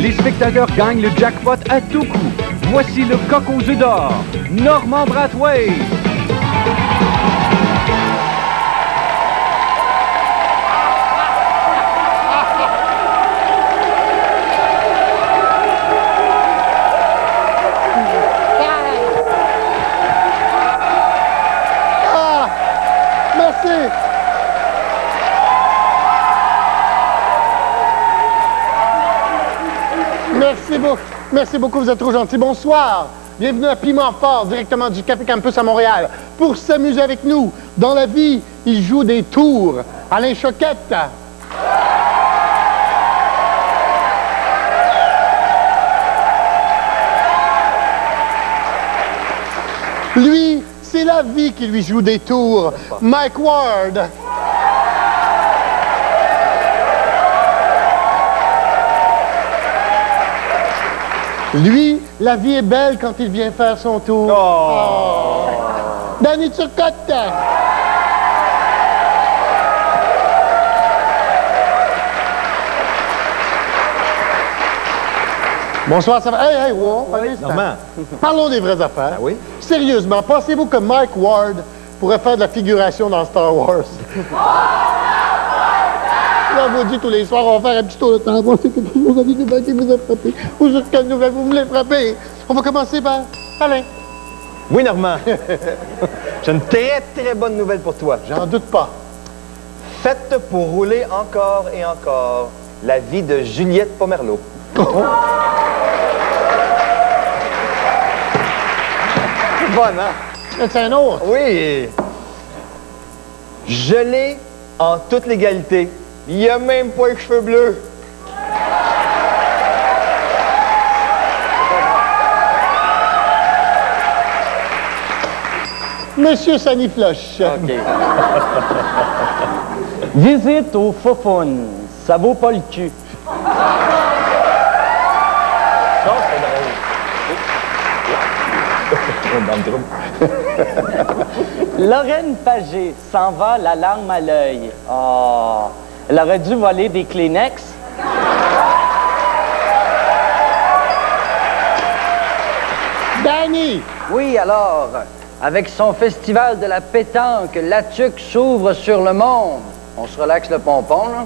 Les spectateurs gagnent le jackpot à tout coup. Voici le coq aux œufs d'or, Normand Brathwaite. Merci beaucoup, vous êtes trop gentil. Bonsoir. Bienvenue à Piment Fort, directement du Café Campus à Montréal. Pour s'amuser avec nous, dans la vie, il joue des tours. Alain Choquette. Lui, c'est la vie qui lui joue des tours. Mike Ward. Lui, la vie est belle quand il vient faire son tour. Oh. Danny Turcotte. Bonsoir, ça va? Hey, wow, Normand. Parlons des vraies affaires. Ah oui? Sérieusement, pensez-vous que Mike Ward pourrait faire de la figuration dans Star Wars? Là, vous dites tous les soirs, on va faire un petit tour de temps. Moi, c'est quelque chose qui vous a frappé. Ou sur quelle nouvelle vous me l'avez frappé. On va commencer par Alain. Oui, Normand. J'ai une très, très bonne nouvelle pour toi. J'en doute pas. Faites pour rouler encore et encore la vie de Juliette Pomerleau. Oh. C'est bonne, hein? C'est un autre. Oui. Je l'ai en toute légalité. Il n'y a même pas les cheveux bleus. Monsieur Sanifloche. OK. Visite au Fofone. Ça vaut pas le cul. Ça, c'est drôle. Lorraine Pagé s'en va la larme à l'œil. Oh, elle aurait dû voler des Kleenex. Danny. Oui, alors, avec son festival de la pétanque, la tuque s'ouvre sur le monde. On se relaxe le pompon, là.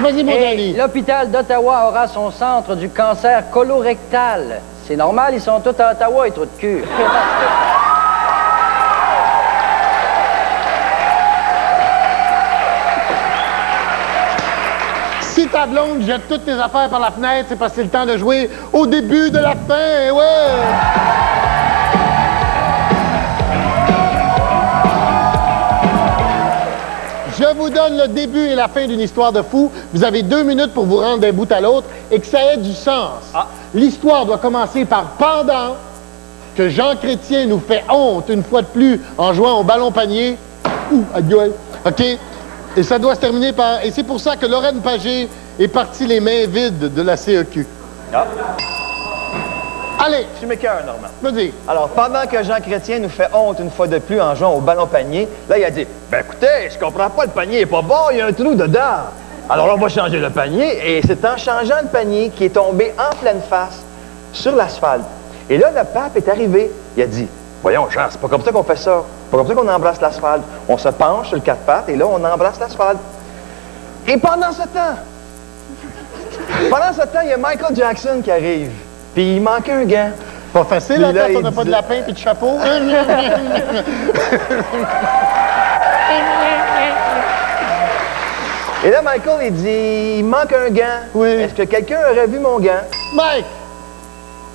Vas-y, mon Et Danny. l'hôpital d'Ottawa aura son centre du cancer colorectal. C'est normal, ils sont tous à Ottawa, les trous de cul. Si ta blonde jette toutes tes affaires par la fenêtre, c'est parce que c'est le temps de jouer au début de la fin, ouais! Je vous donne le début et la fin d'une histoire de fou. Vous avez 2 minutes pour vous rendre d'un bout à l'autre et que ça ait du sens. Ah. L'histoire doit commencer par pendant que Jean Chrétien nous fait honte une fois de plus en jouant au ballon panier. Ouh, adieu. OK? Et ça doit se terminer par... Et c'est pour ça que Lorraine Pagé est partie les mains vides de la CEQ. Ah. Allez, Je suis mécœur, Normand. vas-y. Alors, pendant que Jean Chrétien nous fait honte une fois de plus en jouant au ballon panier, là, il a dit « Ben écoutez, je comprends pas, le panier est pas bon, il y a un trou dedans. » Alors là, on va changer le panier, et c'est en changeant le panier qu'il est tombé en pleine face sur l'asphalte. Et là, le pape est arrivé. Il a dit « Voyons, Jean, c'est pas comme ça qu'on fait ça. C'est pas comme ça qu'on embrasse l'asphalte. On se penche sur le 4 pattes, et là, on embrasse l'asphalte. » Et pendant ce temps, il y a Michael Jackson qui arrive. Puis il manque un gant. Pas facile, Puis hein, là, quand on il n'a pas de dit- lapin et de chapeau. Et là, Michael, il dit, il manque un gant. Oui. Est-ce que quelqu'un aurait vu mon gant? Mike!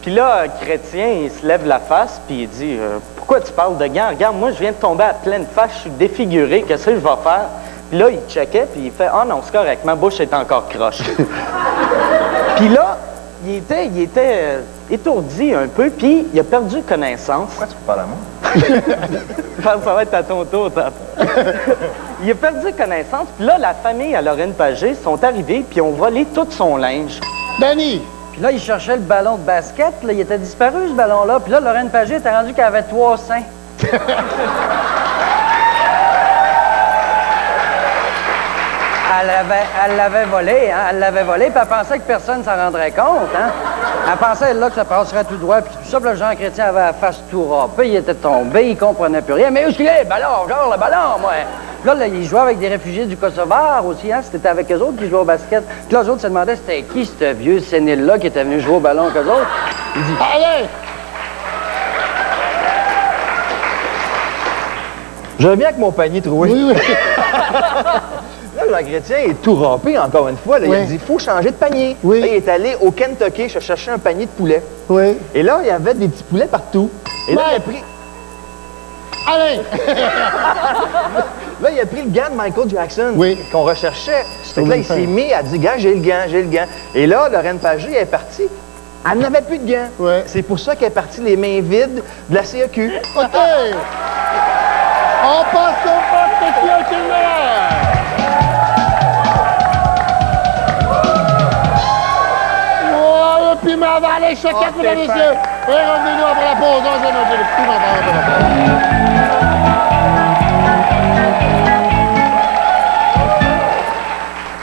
Puis là, Chrétien, il se lève la face, puis il dit pourquoi tu parles de gants? Regarde, moi, je viens de tomber à pleine face, je suis défiguré, qu'est-ce que je vais faire? Puis là, il checkait, puis il fait ah non, c'est correct, ma bouche est encore croche. Puis là, il était étourdi un peu, puis il a perdu connaissance. Pourquoi tu me parles à moi? Ça va être à ton tour, tantôt. Il a perdu connaissance, puis là, la famille à Lorraine Pagé sont arrivés, puis ont volé tout son linge. Danny! Puis là, il cherchait le ballon de basket, là, il était disparu, ce ballon-là. Puis là, Lorraine Pagé était rendu qu'elle avait 3 seins. Elle l'avait volé, hein? Elle l'avait volé, puis elle pensait que personne s'en rendrait compte, hein? Elle pensait, là, que ça passerait tout droit, puis tout ça, puis le Jean Chrétien avait la face tout râpée, il était tombé, il comprenait plus rien. Mais où est-ce qu'il est, le ballon? Genre, le ballon, moi! Puis là, il jouait avec des réfugiés du Kosovar aussi, hein? C'était avec eux autres qui jouaient au basket. Puis là, eux autres se demandaient c'était qui, ce vieux sénile-là, qui était venu jouer au ballon avec eux autres. Il dit... Allez! Je reviens avec mon panier troué. Oui, oui. Là, Jean Chrétien est tout râpé, encore une fois. Là, Oui. Il a dit, il faut changer de panier. Oui. Là, il est allé au Kentucky chercher un panier de poulet. Oui. Et là, il y avait des petits poulets partout. Et là, Ouais. il a pris... Allez! Là, il a pris le gant de Michael Jackson Oui. qu'on recherchait. Fait que là, il s'est mis à dire, gars, j'ai le gant, j'ai le gant. Et là, Lorraine Pagé est partie. Elle n'avait plus de gants. Ouais. C'est pour ça qu'elle est partie les mains vides de la CEQ. OK! On passe au vote qui a été le meilleur! Oh, le piment va aller choquette, mesdames et messieurs! Et revenez-nous après la pause. On va noter le piment après la pause.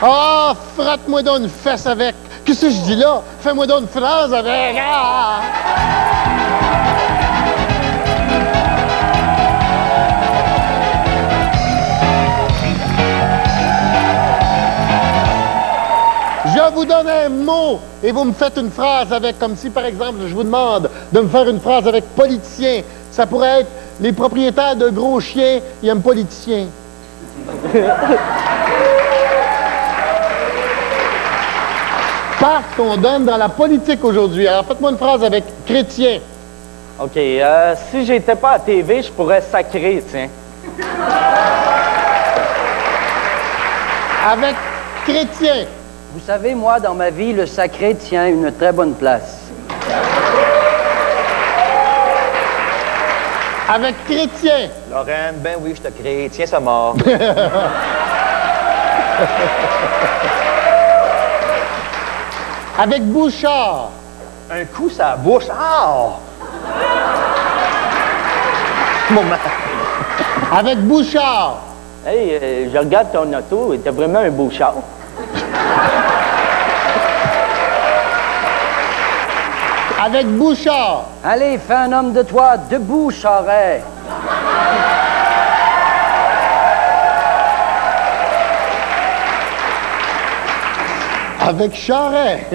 Ah, frotte-moi donc une fesse avec. Qu'est-ce que je dis là? Fais-moi donc une phrase avec. Ah! Je vous donne un mot et vous me faites une phrase avec, comme si, par exemple, je vous demande de me faire une phrase avec politicien. Ça pourrait être les propriétaires de gros chiens, ils aiment politicien. Parce qu'on donne dans la politique aujourd'hui. Alors, faites-moi une phrase avec chrétien. OK, si j'étais pas à TV, je pourrais sacrer, tiens. Avec chrétien. Vous savez, moi, dans ma vie, le sacré tient une très bonne place. Avec chrétien. Lorraine, ben oui, je te crée. Tiens, ça mort. Avec Bouchard. Un coup, ça bouche. Ah! Moment. Avec Bouchard. Hey, je regarde ton auto, t'as vraiment un beau char. Avec Bouchard. Allez, fais un homme de toi, debout, Charret. Avec Charret.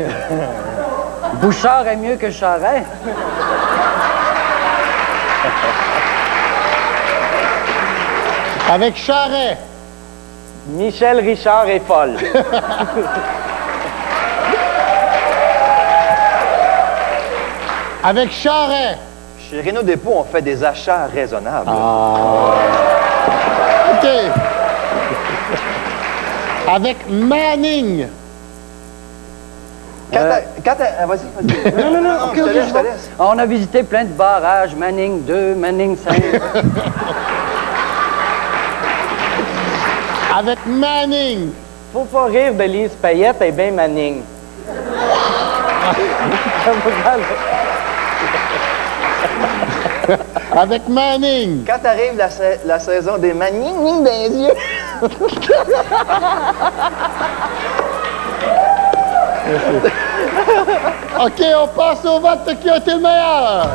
Bouchard est mieux que Charret. Avec Charret. Michel Richard est folle. Avec Charret. Chez Renault Dépôt, on fait des achats raisonnables. OK. Avec Manning. Vas-y. Non, OK, je te OK, laisse, je je te laisse. On a visité plein de barrages, Manning 2, Manning 5. Avec Manning. Faut pas rire de Lise Payette et bien Manning. Avec Manning. Quand arrive la saison des manignes des yeux. OK, on passe au vote qui a été le meilleur.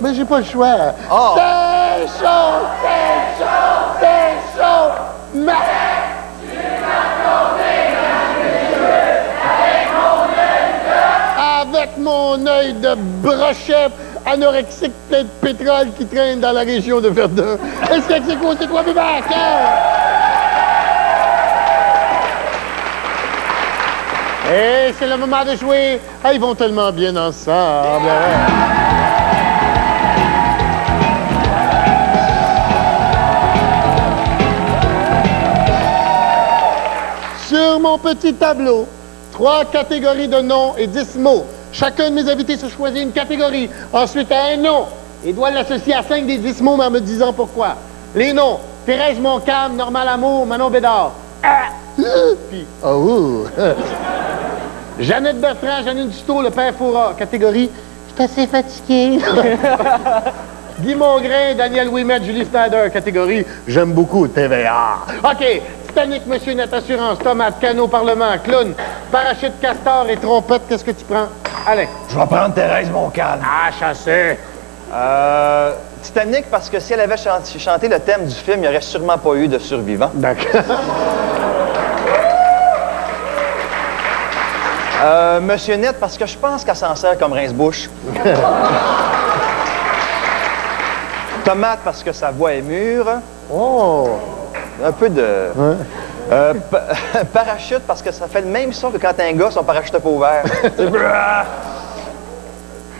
Mais j'ai pas le choix. Oh. C'est chaud, c'est chaud, c'est chaud. Mais... Avec mon œil de brochet anorexique plein de pétrole qui traîne dans la région de Verdun. Est-ce que c'est quoi, c'est toi, Bibac? Et c'est le moment de jouer. Ah, ils vont tellement bien ensemble. Sur mon petit tableau, 3 catégories de noms et 10 mots. Chacun de mes invités se choisit une catégorie. Ensuite, un nom. Il doit l'associer à 5 des 10 mots, mais en me disant pourquoi. Les noms. Thérèse Montcalm, Normand Lamour, Manon Bédard. Puis, oh! Jeannette Bertrand, Janine Dutot, le père Foura. Catégorie, je suis assez fatigué. Guy Mongrain, Daniel Ouimet, Julie Snyder, catégorie j'aime beaucoup TVA. OK. Titanic, Monsieur Net Assurance, tomate, canot, parlement, clown, parachute, castor et trompette. Qu'est-ce que tu prends? Allez. Je vais prendre Thérèse Montcalm. Ah, chassé. Titanic, parce que si elle avait chanté le thème du film, il n'y aurait sûrement pas eu de survivants. D'accord. Monsieur Net, parce que je pense qu'elle s'en sert comme rince-bouche. Tomate, parce que sa voix est mûre. Oh. Un peu de... Ouais. Parachute, parce que ça fait le même son que quand un gars, son parachute n'est pas ouvert.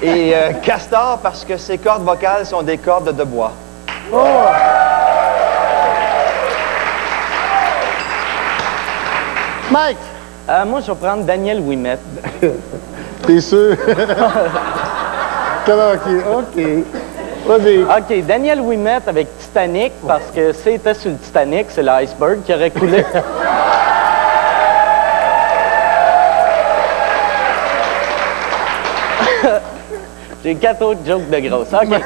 Et castor, parce que ses cordes vocales sont des cordes de bois. Oh. Mike. Moi, je vais prendre Daniel Ouimet. T'es sûr? OK. Vas-y. OK, Daniel Ouimet avec Titanic, parce que s'il était sur le Titanic, c'est l'iceberg qui aurait coulé. J'ai 4 autres jokes de grosses. OK.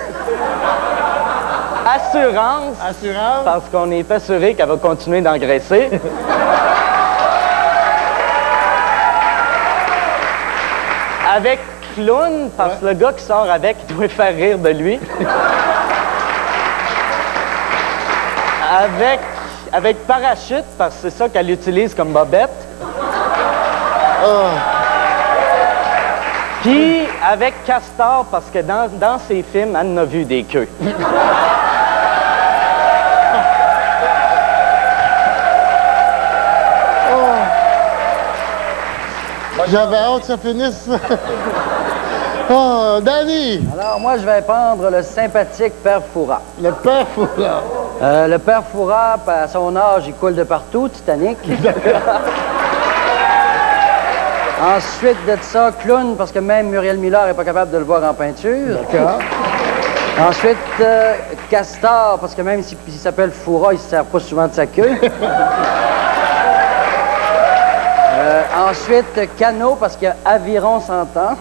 Assurance. Assurance. Parce qu'on est assuré qu'elle va continuer d'engraisser. Avec clown, parce que le gars qui sort avec, il doit faire rire de lui. Avec parachute, parce que c'est ça qu'elle utilise comme bobette. Puis avec castor, parce que dans ses films, elle en a vu des queues. J'avais hâte que ça finisse. Oh, Danny! Alors, moi, je vais prendre le sympathique Père Fouras. Le père Fouras. Le Père Fouras, à son âge, il coule de partout, Titanic. Ensuite de ça, clown, parce que même Muriel Miller n'est pas capable de le voir en peinture. D'accord. Ensuite, castor, parce que même s'il s'appelle Fouras, il ne se sert pas souvent de sa queue. Ensuite, canot, parce qu'il y a aviron 100 ans.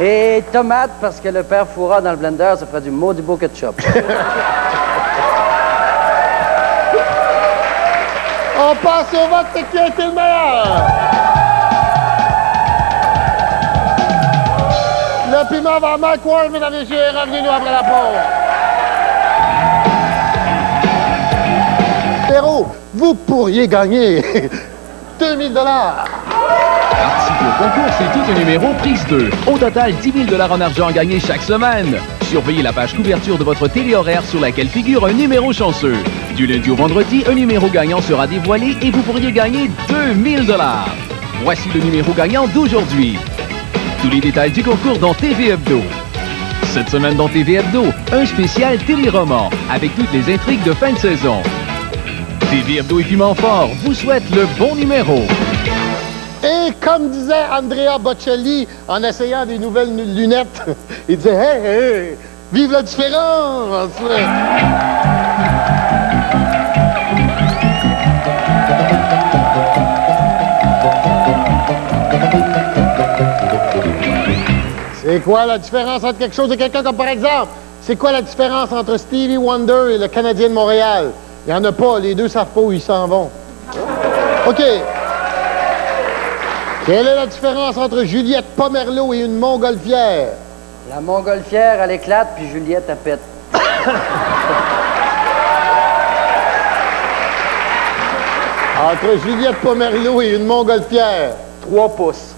Et tomate, parce que le Père Fouras dans le blender, ça ferait du maudit beau ketchup. On passe au vote, c'est qui a été le meilleur? Le piment va à Mike Ward, mesdames et messieurs, revenez-nous après la pause. Héros, vous pourriez gagner 2000 $. Participer au concours, c'est tout un numéro prise 2. Au total, 10 000 $ en argent à gagner chaque semaine. Surveillez la page couverture de votre télé horaire sur laquelle figure un numéro chanceux. Du lundi au vendredi, un numéro gagnant sera dévoilé et vous pourriez gagner 2000 $. Voici le numéro gagnant d'aujourd'hui. Tous les détails du concours dans TV Hebdo. Cette semaine dans TV Hebdo, un spécial téléroman avec toutes les intrigues de fin de saison. TV Hebdo et Piment Fort vous souhaite le bon numéro. Et comme disait Andrea Bocelli en essayant des nouvelles lunettes, il disait « Hey, hey, vive la différence! » C'est quoi la différence entre quelque chose et quelqu'un comme par exemple, c'est quoi la différence entre Stevie Wonder et le Canadien de Montréal? Il n'y en a pas, les deux savent pas où ils s'en vont. OK. Quelle est la différence entre Juliette Pomerleau et une montgolfière? La montgolfière, elle éclate, puis Juliette, elle pète. Entre Juliette Pomerleau et une montgolfière. 3 pouces.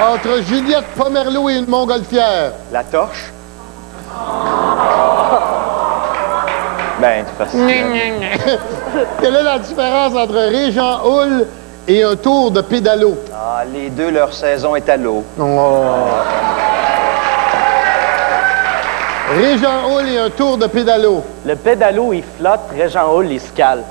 Entre Juliette Pomerleau et une montgolfière. La torche. Ben, c'est facile. Quelle est la différence entre Régent Houle et un tour de pédalo? Ah, les deux, leur saison est à l'eau. Oh. Régent Houle et un tour de pédalo. Le pédalo, il flotte, Régent Hall, il se cale.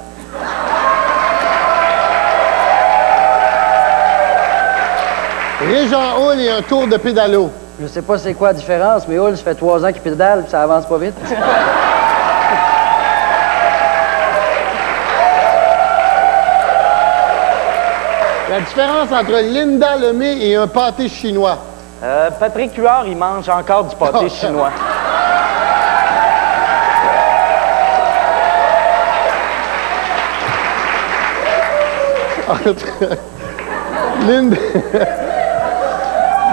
Régent Houle et un tour de pédalo. Je sais pas c'est quoi la différence, mais Hull, ça fait 3 ans qu'il pédale, puis ça avance pas vite. La différence entre Linda Lemay et un pâté chinois. Patrick Huard, il mange encore du pâté chinois.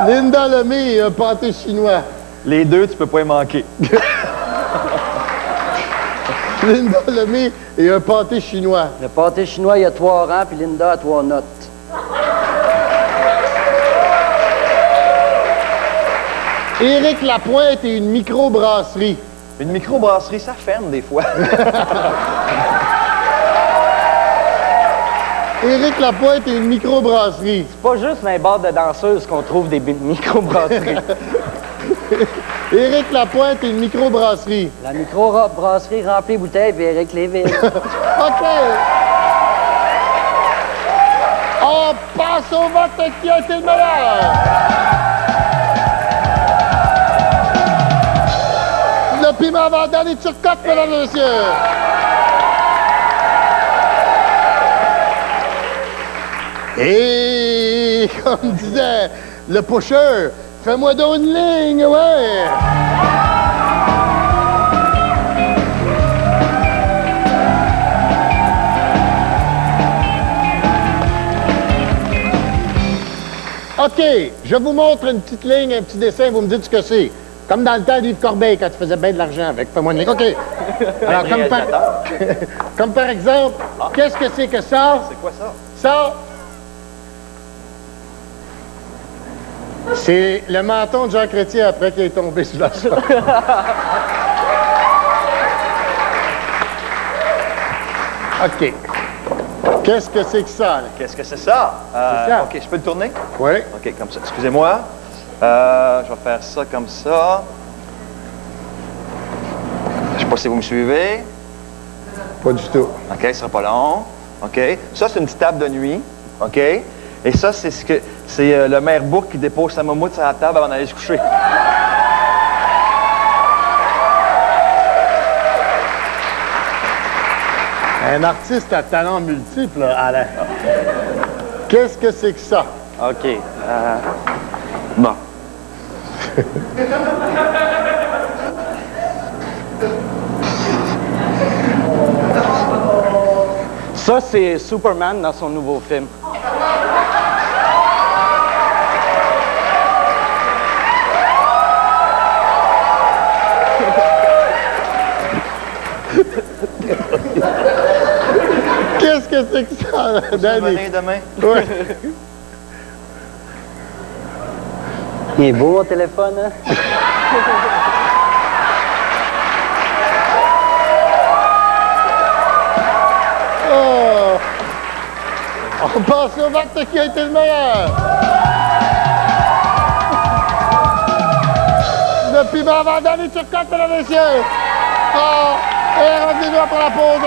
Linda Lemay et un pâté chinois. Les deux, tu peux pas y manquer. Linda Lemay et un pâté chinois. Le pâté chinois, il y a 3 rangs, puis Linda a 3 notes. Éric Lapointe et une microbrasserie. Une microbrasserie, ça ferme des fois. Éric Lapointe et une microbrasserie. C'est pas juste dans les bars de danseuses qu'on trouve des microbrasseries. Éric Lapointe et une microbrasserie. La micro-brasserie remplie de bouteilles, puis Éric Léville. OK. On passe au vote qui a été le meilleur. Le piment vendant les turcottes, mesdames et messieurs. Et comme disait le pusher, fais-moi donc une ligne, ouais. OK, je vous montre une petite ligne, un petit dessin, vous me dites ce que c'est. Comme dans le temps d'Yves Corbeil, quand tu faisais bien de l'argent avec. Fais-moi une ligne. OK. Alors, comme par exemple, qu'est-ce que c'est que ça? C'est quoi ça? Ça, c'est le menton de Jean Chrétien après qu'il est tombé sur la sorte. OK. Qu'est-ce que c'est que ça, là? Qu'est-ce que c'est ça? C'est ça. OK, je peux le tourner? Oui. OK, comme ça. Excusez-moi. Je vais faire ça comme ça. Je sais pas si vous me suivez. Pas du tout. OK, ce sera pas long. OK. Ça, c'est une petite table de nuit. OK. Et ça, c'est le maire Bourque qui dépose sa moumoute sur la table avant d'aller se coucher. Un artiste à talent multiple, Alain. Qu'est-ce que c'est que ça? OK. Bon. Ça, c'est Superman dans son nouveau film. Qu'est-ce que c'est que ça, Danny? Demain. Oui. Il est beau, mon téléphone, hein? Oh! On passe au vote qui a été le meilleur. Le piment vendant les turcottes, mesdames et messieurs. Oh! Et revenez-nous après la pause.